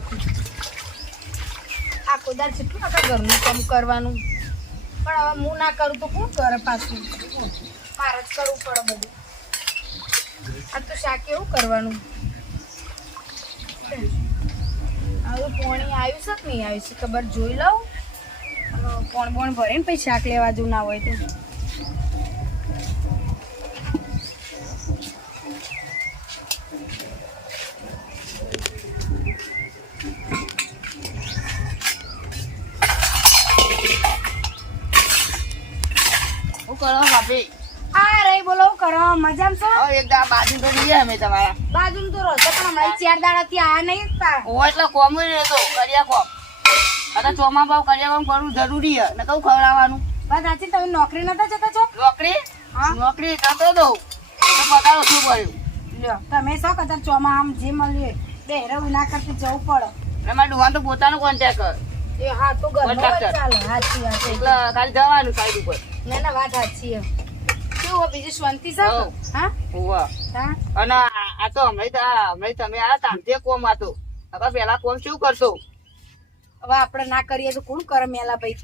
નથી. આ કોદાર કેટલું આખા ઘરનું કામ કરવાનું, પણ હવે હું ના કરું તો કોણ કરે પાછું? મારે જ કરવું પડે બધું. આ તો શાક એવું કરવાનું. હવે પોણી આવ્યું છે કે નહીં આવ્યું છે ખબર જોઈ લઉં. પોણ બોણ ભરીને પછી શાક લેવા જવું ના હોય તો. કરો ભાભી આ રહી બોલો કરો મજામાં છો? એકદમ બાજુ તો લઈએ અમે તમારા બાજુ તો રહો તો પણ હમણાં 4 દાડાથી આ નહીં તા. ઓ એટલે કોમ જ રહેતો કર્યા કોમ आता ચોમા ભાવ કર્યા કામ કરવું જરૂરી છે ને કહું ખવડાવવાનું. બસ સાચી. તમે નોકરી નતા જતા છો? નોકરી નોકરી જતો દઉં તો પગાર ઓછું પડ્યું. લ્યો તમે શું કદાચ ચોમા આમ જે મળીએ બેહરવ ના કરતી જવું પડે. એમાં ડુહાન તો પોતાનું કોન્ટેક્ટ કર એ હા તો ઘરનો વાત ચાલે. સાચી વાત છે. એટલે ખાલી જવાનું સાઈડ ઉપર. ના ના વાત સાચી છે. કેવું બીજું શાંતિ છે? હા હોવા હા. અને આ તો હમણાં તમે આ તાંતે કોમ આતો હવે પેલા કોમ શું કરશો? હવે આપણે ના કરીએ તો કોણ કરે મેલા ભાઈ?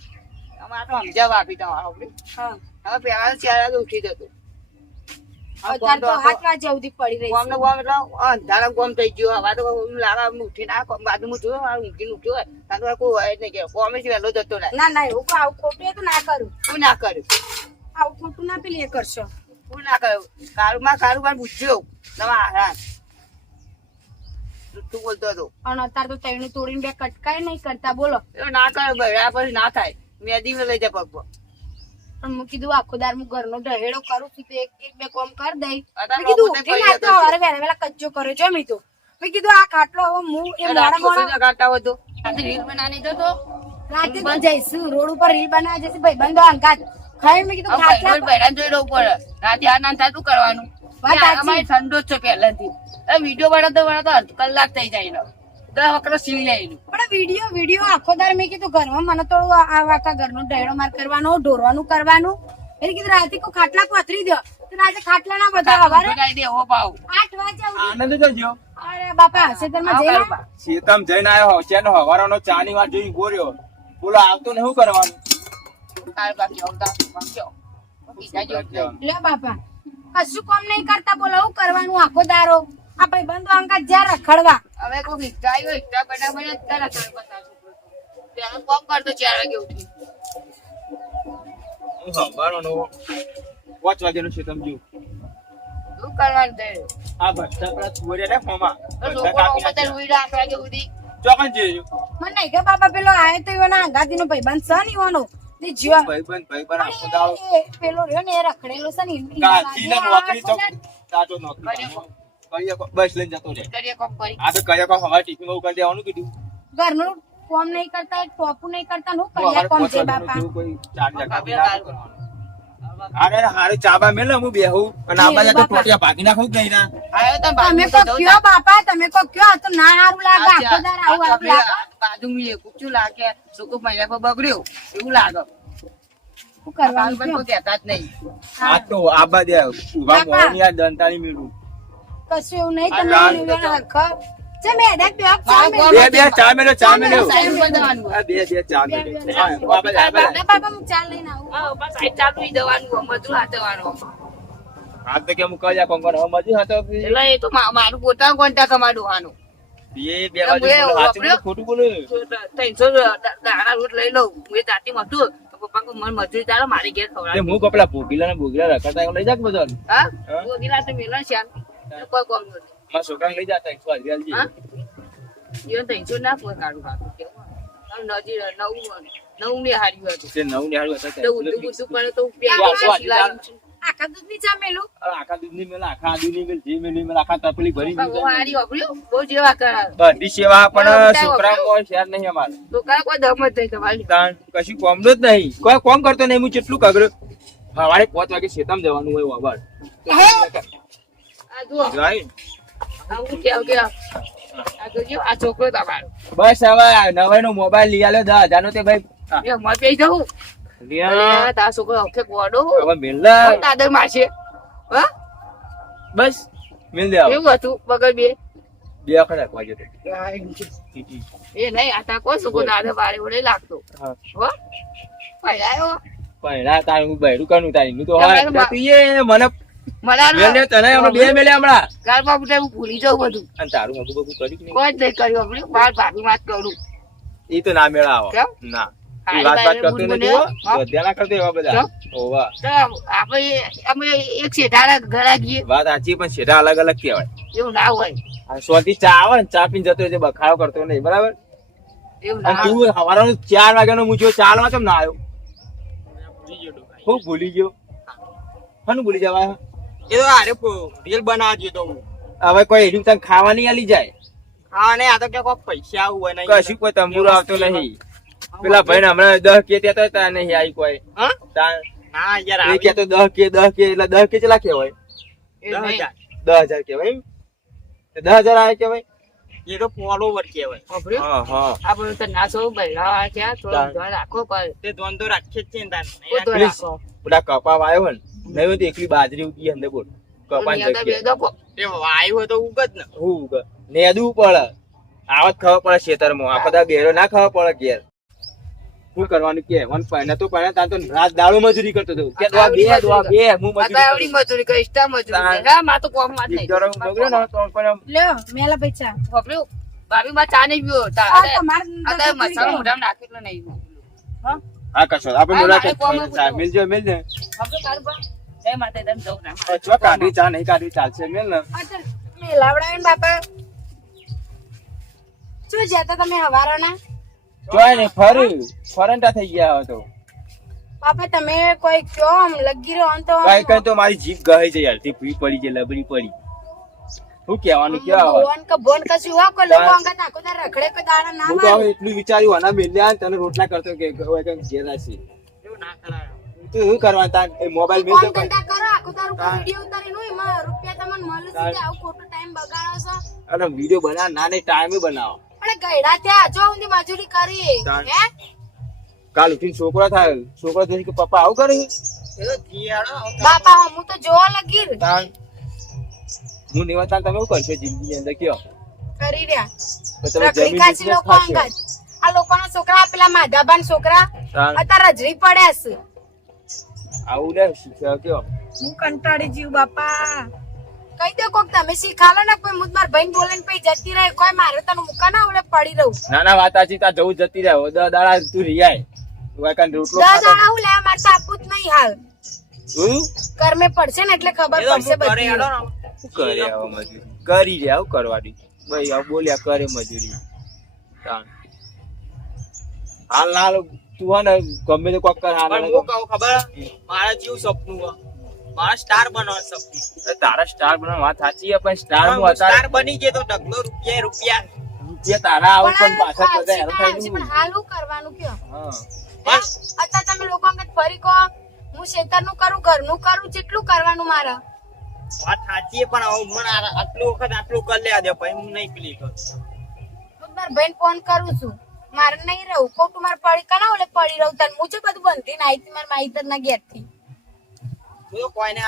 અમારે તો સમજાવવા આપી તમારો હા હવે પેલા ચાર ઉઠી જતું. અત્યારે તો 7 વાગે સુધી પડી રહી કોમ નો કોમ એટલે અંધારા કોમ થઈ ગયો. હવે તો લાવા ઉઠી ના બાજુ હું જોયું ઊંઘી ઉઠ્યો હોય ત્યાં તો કોઈ હોય જ નહીં કે કોમે જ વહેલો જતો રહે. ના ના એવું આવું ખોટું તો ના કરું. શું ના કર્યું? આવું ખોટું ના પેલી એ કરશો. શું ના કર્યું? કારુબાર પૂછ્યો તમે આરામ તું બોલતો હતો. અને અત્યારે તો તૈણી તોડીને બે કટકાય નહીં કરતા બોલો. એ ના કરે ભાઈ આ પછી ના થાય. મેદી લઈ જાય પગ પર. પણ મેં કીધું આખો દાર હું ઘરનો ઢહેડો કરું છું તો એક બે કોમ કરી દઈ. અત્યારે મેં કીધું પોતે ઉઠી કરી ના તો જતો હવે વહેલા કચ્ચો કર્યો છે મેં તો. મેં કીધું આ ખાટલો હવે હું એ મોડા મોડા કાઢતા હોય તો રીલ બનાવી જતો રાતે તો જઈશું રોડ ઉપર રીલ બનાવવા જશે ભાઈબંધો અંગાત ખાઈ. મેં કીધું ખાટલા બૈરાન જોઈ રહું પડે. રાતે આ ના થાય શું કરવાનું? વાત સાચી. અમારી ઠંડો જ છે પહેલાથી. વિડીયો બનાવતો અડધ કલાક થઈ જાય એનો 10 વખત સીવી જાય. પણ વિડીયો આખો દાર મેં કીધું ઘરમાં મને થોડું આ વાકા ઘરનો ઢેડો માર કરવાનો ઢોરવાનું કરવાનું. એટલે કીધું રાતે કો ખાટલા પથરી દો તો રાતે ખાટલા ના બધા હવારે દેવો ભાવ 8 વાગે આનંદ જોજો. અરે બાપા હસેતરમાં જઈને સીતમ જઈને આવ્યો ચાનો હવારનો ચાની વાત જોઈ ગોર્યો બોલો આવતો ને શું કરવાનું? લે બાપા કશું કામ નહીં કરતા બોલો શું કરવાનું આખો દારો? આ ભાઈબંધો અંગાત જ્યાં રખડવા. હવે કોઈ હિસ્સા આવ્યો હિસ્સા બનાવવા તારા ઘર બતાવું કોમ કરતો 4 વાગે ઉઠી. હું હવારનો 5 વાગ્યાનો છે સમજુ. શું કરવાનું છે? આ ભટ્ટા પર ગોર્યા ને ફોમાં છોકરો ઉપર રૂઈ રાખ વાગે ઉઠી ચોકન જેજો મને નહીં કે બાપા પેલો આયો તો એનો અંગાતીનો ભાઈબંધ છે ને એવાનો તે જીવા ભાઈબંધ આખો દાડો પેલો રહ્યો ને એ રખડેલો છે ને કાચીને નોકરી તો તાજો નોકરી કરિયા બસ લઈને જતો રે. કરીએ કોમ કરી આ તો કરિયા કો હવા ટિફિન માં કરી દેવાનું કીધું. ઘરનું કોમ નહીં કરતા એક ટોપું નહીં કરતા નું કર્યા કોમ છે બાપા. કોઈ 4 ટકા કરવાનું. અરે હારે ચાબા મેલે હું બેહું અને આ બાજુ તો ટોટિયા ભાગી નાખું જ નહીં ના. આયો તો તમે કો કયો બાપા તમે કો કયો આ તો ના હારું લાગે આખો દાર આવું આવું લાગે. બાજુ મી કુચું લાગે સુકો મહિલા પર બગડ્યો એવું લાગે. શું કરવાનું કોઈ કયો? કહેતા જ નહીં. આ તો આબા દે ઉભા મોની આ દંતાળી મેલું. કશું એવું નહીં તમે નિવેડો હરખો છે મે દેખ બે બે ચા મેલો ચા મેલો. સાઈડ પર જવાનું. આ બે ચા મેલો. હા બાપા હું ચાલ લઈને આવું. બસ સાઈડ ચાલુ ઈ જવાનું મજૂર હાથવાનું. હાલ તો કે હું કયા કોંગર હવે મજુ હતો એટલે એ તો મારું પોતાનું કોન્ટેક્ટ અમારું દુહાનું. બે બાજુ હાચું ખોટું બોલે. 300 દાણા રોટ લઈ લઉં હું એ જાતીમાં હતું તો પપ્પા કો મન મજૂરી ચાલો મારી ઘેર તે ખવડાવ. હું કપડા ભોગીલા ને ભોગીલા રખડતા લઈ જા બધો. હા ગોગીલા તો મેલા છે કોઈ કોમ નથી. મારા છોકરાને લઈ જતા 100 હા જીવન 300 ના કોઈ કાઢું કાઢું કેવું નજી નવું ને હાર્યું હતું તે નવ ને હારું હતા તો ઉડું બુડું કરે તો આખા દૂધની ચા મેલું. આખા દૂધની મેલા આખા આદુની મેલ જે મેલી મેલ આખા તપલી ભરી બહુ હારી વાપર્યું બહુ જેવા કરાર બધી સેવા પણ છોકરા કોઈ શેર નહીં અમારે. તો કાંઈ કોઈ દમ જ નહીં તમારી. તાણ કશું કોમનો જ નહીં કોઈ કોમ કરતો નહીં. હું કેટલું કગર સવારે 5 વાગે શેતામ જવાનું હોય વાબર આ જુઓ આવું કે આ જોજો આ છોકરો તમારો બસ હવે નવાઈ નો મોબાઈલ લઈ આલ્યો 10,000 નો તે ભાઈ એ મત પઈ જવું લ્યા તારા છોકરો ઓકે ગોડો હવે મેલા દાદર મારશે હા બસ મિલ દે હવે એવું હતું બગલ બે બે વખત રાખવા જતો એ નહીં આ કોઈ શું દાદા બારે ઓળે લાગતો હા. હો પહેલાયો પહેલા તારું હું બૈરું કરું તારી તો તમે હોય તું એ મને મને મેલે તને હમણાં બે મેલે હમણાં ઘરમાં ઉઠે હું ભૂલી જાઉં બધું અને તારું હગું બગું કરી કે નહીં કોઈ જ નહીં કર્યું આપણે બાર ભાભી વાત કરું એ તો ના મેળા આવો કેમ? ના હારી વાત બાઈને કરતો બુનબુને, નથી હો. હા? ધ્યાન ના કરતો એવા બધા ઓવા તો આપણે અમે એક શેઠાના ઘરે ગઈએ વાત સાચી પણ શેઠા અલગ અલગ કહેવાય એવું ના હોય આ સોથી ચા આવે ને ચા પીને જતો હોય છે બખાડો કરતો નહીં બરાબર એવું અને ના તું સવારનો 4 વાગ્યાનો મૂછો ચાલવા કેમ ના આવ્યો હું ભૂલી ગયો હનું ભૂલી જવાય એ તો આરે રીલ બનાવવા જોઈએ તો હું હવે કોઈ એની તને ખાવા નહીં આલી જાય હા ને આ તો કે કોઈ પૈસા આવું હોય નહીં કશું કોઈ તંબુરો આવતો નહીં પેલા ભાઈ હમણાં 10 કે ત્યાં તો નહીં આવી કોઈ હા તાન ના યાર એ આવી કે તો 10 કે એટલે 10 કે ચલા કેવાય એ નહીં. 10,000 કેવાય એમ 10,000 આવે કેવાય એ તો ફોલોવર કહેવાય સાંભળ્યું? હા હા આ બધું તો ના સૌ બહેરા છે થોડો તાન. ધ્યાન રાખો પર તે ધોન તો રાખીએ જ છે ને તાન પોતો પ્લીઝ. રાખો પેલા કપા વાયો હોય ને નહીં હોય તો એકલી બાજરી ઉગી અંદર બોલ કપા યાદ બે દકો તે વાયુ હોય તો ઉગ જ ને હું નેદવું પડે આવત ખબર પડે ખેતરમાં આ બધા બેરો ના ખબર પડે ઘેર શું કરવાનું કે વન પહેલા તો તાર તો રાત દાડો મજૂરી કરતો હતો કે દવા બે હું આ તો મજૂરી આવડી મજૂરી કરી સ્ટા મજૂરી તાન. કરી. હા માં તો કોમ માં જ નહીં ગરમ બગડ્યો ને તો પણ આમ લ્યો મેલા પૈસા સાંભળ્યું? ભાભી માં ચા નહીં પીવો આ તમારે આ તો મસાલો મોઢામાં નાખેલો નહીં હા હા કશો આપણે હા, મુલાકાત મારે કોમ ચા મિલજો મિલ ને સાંભળ્યું તારું બા? જય માતા તમે જવું ના અચ્છા કાઢી ચા નહીં કાઢી ચાલશે મિલ ને મેલાવડાવે ને બાપા શું જતા તમે હવારોના જોય ને ફરંટા થઈ ગયા હતો બાપા તમે કોઈ કયો આમ લગી રહ્યો આમ તો કઈ કઈ તો મારી જીભ ગઈ છે યાર થી ભૂઈ પડી છે લબડી પડી શું કહેવાનું ક્યાં હવે ભગવાન કા બોન કશું હોય કોઈ લોકો અંગત આખો દાડો રખડે કોઈ દાડા ના હું તો મારે હવે એટલું વિચાર્યું આના મેલ્યા ને તને રોટલા કરતો કે હવે કઈ ઘેર હશે એવું ના કરાય તું શું કરવાનું તાર એ મોબાઈલ મેલ કોમ તો ધંધા કરો આખો દાડો કોઈ વિડીયો ઉતારીને હોય એમાં રૂપિયા તમને મળે છે કે આવું ખોટો ટાઈમ બગાડો છો અને વિડિયો બનાવ ના ને ટાઈમે બનાવો અરે ગયડા ત્યાં જો ઊંધી મજૂરી કરી તાણ. હે કાલ ઉઠીને છોકરો થાય છોકરો જોઈ કે પપ્પા આવું કરે એ તો જીયાડો બાપા હું તો જોવા લગી ર. તાણ હું નિવાતાન તમે શું કરશો જિંદગીની અંદર કયો કરી રહ્યા તો તમે રખડી જમીન કાચી business લોકો ખાશો. અંગત આ લોકોના છોકરા પેલા માધાબાન છોકરા તાણ. અત્યારે રજરી પડ્યા છે આવું ને શીખ્યા કયો હું કંટાળી જીવ બાપા કહી દો કોક તમે શીખાલો ને કોઈ મુદ માર ભાઈ બોલે ને પછી જતી રહે કોઈ મારે તને મુકા ના ઓલે પડી રહું ના ના વાત આછી તા જવું જતી રહે દાડા તું રિયાય તું આ કાંઈ રોટલો 10 ખાતો દાડા હું લેવા મારે તો આપવું જ નહીં હાલ તું કર્મે પડશે ને એટલે ખબર એ તો પડશે હું કરે બધી હેડો ને શું કરે આવા મજૂરી કરી રહ્યા આવું કરવાની ભાઈ આવું બોલ્યા કરે મજૂરી તાણ. હાલ ના હાલ તું હે ને ગમે તે કોક કર હાલ પણ હું કહું ખબર મારા જેવું સપનું હોય મારા સ્ટાર બનવાનું સપનું તારા સ્ટાર બનવા વાત સાચી છે પણ સ્ટાર હું સ્ટાર અત્યારે બની ગયો તો ઢગલો રૂપિયા રૂપિયા તારા આવું પણ પાછા પણ બધા હેરાન આવશે, થઈ પણ હાલ શું કરવાનું કયો હા બસ અત્યારે તમે લોકો અંગત ફરી કહો હું શેતરનું કરું ઘરનું કરું જેટલું કરવાનું મારે વાત સાચી છે, પણ હવે મને આટલું વખત આટલું કરી લેવા દે પછી હું નહીં પેલી કરું હું મારા ભાઈને ફોન કરું છું મારે નહીં રહું ખોટું મારે પડી કના ઓલે પડી રહું તને હું છે બધું બંધી ના આવી મારા માઈતર ના ઘેર થી હું તો કોઈને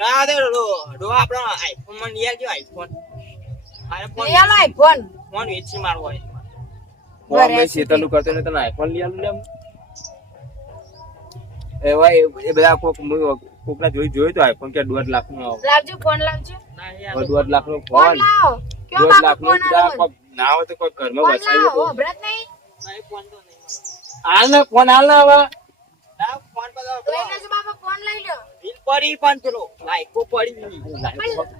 ના દે ડો આપણો આઈફોન માં લઈ આવજો આઈફોન મારે ફોન લઈ આલો આઈફોન ફોન વેચી મારવો હોય હું અમે શેતરનું કરતો ને તને આઈફોન લઈ આલું લે આમ. એવા એ બધા કોક ના જોયું તો આઈફોન કે 1.5 લાખ નો આવે લાવજો ફોન લાવજો ના યાર 1.5 લાખ નો ફોન ફોન લાવો કયો 1.5 બાપા લાખ નો ફોન આલો મને? ના હોય તો કોઈ ઘરમાં ફોન વસાવી લાવો દો હભળત નહીં ના એ ફોન તો નહીં મળે. હાલ ને ફોન હાલ ને હવે ના ફોન પર લઈ લેજો બાપા ફોન લઈ લો બિલ પડી પણ પેલો લાઈકો પડી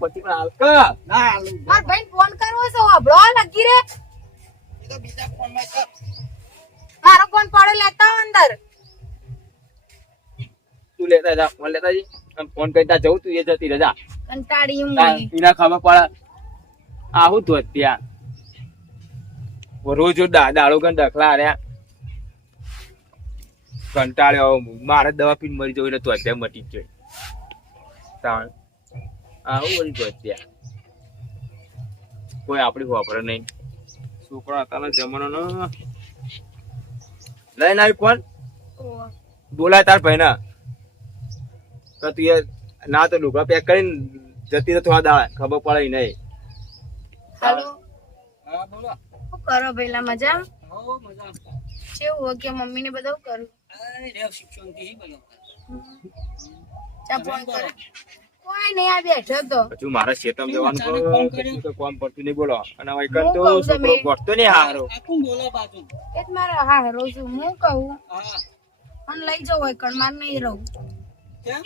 પછી પણ હાલ કા ના હાલું મારા ભાઈને ફોન કરવો છે હભળો લગી રે એ તો બીજા ફોન માં કર મારો ફોન પડે લેતા આવો અંદર તું લેતા જા ફોન લેતા જી અને ફોન કરતા જવું તું એ જતી રજા કંટાળી હું એના ખબર પડે આવું તો ત્યાં રોજ દાડો ગણ દખલા રહ્યા કંટાળ્યો મારે દવા પીને મરી જવું એટલે તો અત્યારે મટી જ જાય તાણ આવું વળી તો અત્યારે કોઈ આપડી વાપરે નહીં છોકરો અત્યારનો જમાનો નો લઈને આવી ફોન બોલાય તાર ભાઈ ના તો તું એ ના તો લુગડા પેક કરીને જતી તો થોડા દાડા ખબર પડે નહીં હાલો હા બોલો. શું કરો પેલા મજા હો મજા. કેવું હોય કે મમ્મી ને બધું કરું અરે રેવ શિક્ષણથી બોલો. ચા ફોન કરે કોઈ નહીં આ બેઠો તો હજુ મારા ખેતમ જવાનું અચાનક ફોન કર્યો? તો કોમ પડતું નહીં બોલો અને હવે હું તો કહું છોકરો તમે. ગોઠતો નહીં હારો આ કોણ બોલો પાછું? એ જ મારા હારો છું હું કહું હા અને લઈ જાઉં હોય કણ માર નહીં રહું કેમ?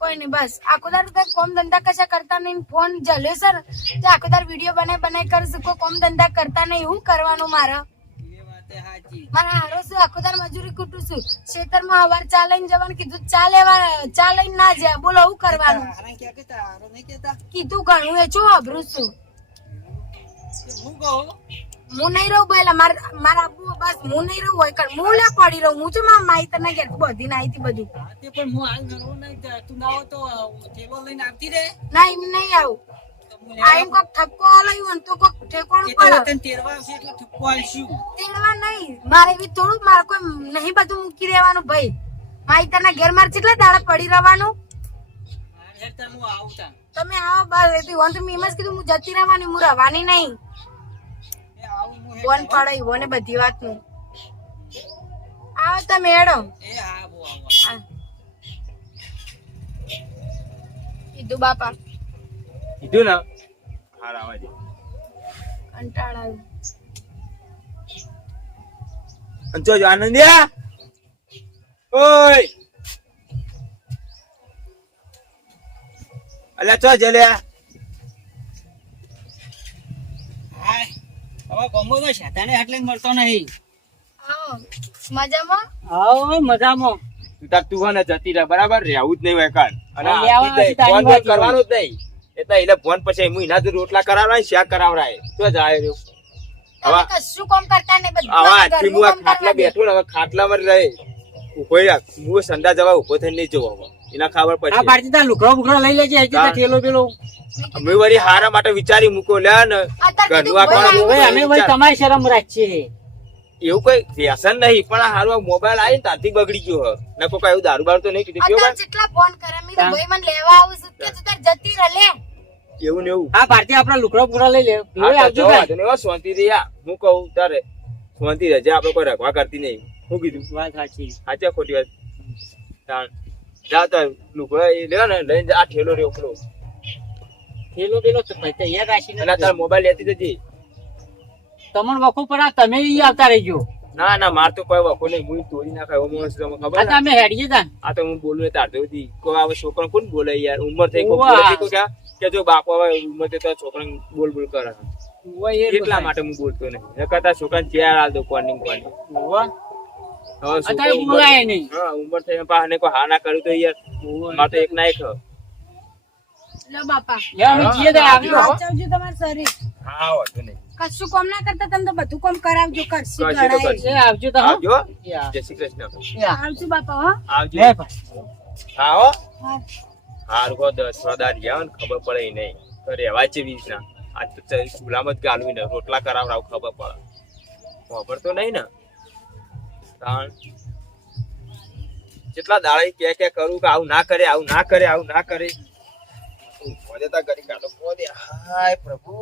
કોઈ નહીં બસ આખો દાર કઈ કોમ ધંધા કશા કરતા નહીં ફોન જલ્યો સર તે આખો દાર વિડીયો બનાવી કરશે કોઈ કોમ ધંધા કરતા નહીં હું કરવાનું મારા એ વાત એ સાચી. મારા હારો છું આખો દાર મજૂરી કૂટું છું ખેતરમાં હવાર ચા લઈને જવાનું કીધું ચા લઈને ના જાય બોલો હું કરવાનું હારા ક્યાં કહેતા? હારો નહીં કહેતા? કીધું ઘણું એ છું અભરું છું કે હું કહું? હું નહીં રહું પહેલા મારા આબુ બસ હું નહીં રહું હોય કણ હું લે પડી રહું હું છું મારા માઈતર ના ઘેર બધી ના આવી બધું હા તે પણ હું હાલ નરો નહીં તું ના હો તો થેલો લઈને આવતી રે. ના એમ નહીં આવું તો હું આ એમ કોક ઠપકો આલ્યો ને તો કોક ઠેકોણું એ તો પડે વતન તેરવા આવશે એટલે ઠપકો આલશું. તેડવા નહીં મારે એવી થોડું મારે કોઈ નહીં બધું મૂકી દેવાનું ભાઈ માઈતર ના ઘેર મારે કેટલા દાડા પડી રહેવાનું હા હેડતા હું આવતા. તમે આવો બસ એથી હું તો મેં એમ જ કીધું હું જતી રહેવાની હું રહેવાની નહીં એ આવું હું બોન પડાય બોને બધી વાતનું આવો તમે હેડો એ હા બો આવો. હા. કીધું બાપા કીધું ને હાર આવે છે કંટાળા અને જો આનંદિયા ઓય અલ્યા ચો જલ્યા હાય હવે ગમો તો શેતાને એટલે મળતો નહીં. આવો મજામાં આવો મજામાં. તું તાર તું હે ને જતી રહે બરાબર રહેવું જ નહીં હોય કાન અને હવે લેવા આવતી જ નહીં. આવતી ફોન તારી બોન કરવાનું જ નહીં એટલે એટલે ફોન પછી હું એના જોડે રોટલા કરાવરાય શાક કરાવરાય તો જાય રહ્યો તમે કશું કામ કરતા નહીં બધું હવે ઘરનું આજથી હું આ કામ ખાટલા કરવા દે. બેઠો ને હવે ખાટલામાં જ રહે ઉભો યાર હું સંડા જવા ઉભો થઈને નહીં જવો હવે એના ખબર આ પછી પાડતી તાર લુકડો બુકડો લઈ લેજે હજી તાર થેલો પેલો. મેં વળી હારા માટે વિચારી મૂકો લે ને અત્યારે ઘરનું આ કીધું કોણ હવે અમે ભાઈ તમારી શરમ રાખીએ. એવું કોઈ વ્યસન નહીં પણ આ હારું મોબાઈલ આવી ને ત્યાંથી બગડી ગયો હ ને કોઈ એવું દારૂ બારૂ તો નહીં કીધું કેવું અત્યારે જેટલા ફોન કરે મેં કીધું ભાઈ મને લેવા આવું છું કે તું તાર જતી રહે લે એવું ને એવું આ પાડતી આપડા લુકડો બુકડો લઈ લે. હા, તો આવજો જવા ભાઈ. દે ને, હવે શાંતિ રહી આ. હું કહું તારે શાંતિ રહેજે આપણે કોઈ રખવા કરતી નહીં શું કીધું વાત સાચી. સાચા ખોટી વાત તાણ. જા તો લુગડો એ લ્યો ને લઈને જા, આ ઠેલો રહ્યો પેલો થેલો પેલો તો ભાઈ તૈયાર રાખીને અને તાર મોબાઈલ લેતી જજે. તમને વખો પર આ તમે ઈ આવતા રહેજો. ના ના માર તો કોઈ વખો નહીં હું તોડી નાખાય એવો માણસ તમને ખબર આ ને? તમે હેડીએ તા આ તો હું બોલું ને તારતો હતી કોઈ આવે છોકરા કોણ બોલે યાર ઉંમર થઈ કોઈ ઓવા. બોલે છે તો કે જો બાપુ હવે ઉંમર થઈ તો છોકરાને બોલ બોલ કરે એટલા માટે હું બોલતો નહીં એ કરતા છોકરાને ચેર આલ દો કોર્નિંગ કોર્નિંગ હવે અત્યારે છોકરો બોલાય નહીં. હા ઉંમર થઈ પાને કોઈ હા ના કર્યું તો યાર મારે તો એક ના એક હ. લે બાપા લે અમે જઈએ તા આવજો હો. વાંચવજો તમારું શરીર હા વાંધો નહીં કશું કામ ના કરતા તમે તો બધું કામ કરાવજો કરશી કરશે તો ગણાય કરશે. એ આવજો તો હો. આવજો યા. જય શ્રી કૃષ્ણ યા. આવજો બાપા હો આવજો લે ભાઈ. હા હો હા. હારું હો 10 દાડ ગયા ને ખબર પડે ય નહીં તો રહેવાય છે વીસ ના આજ તો ચૂલામાં જ ગાલવી ને રોટલા કરાવરાવ ખબર પડે ખબર તો નહીં ને તાણ કેટલા દાડે કે કરું કે આવું ના કરે આવું ના કરે આવું ના કરે પોદે તા કરી કાઢો પોદે હાય પ્રભુ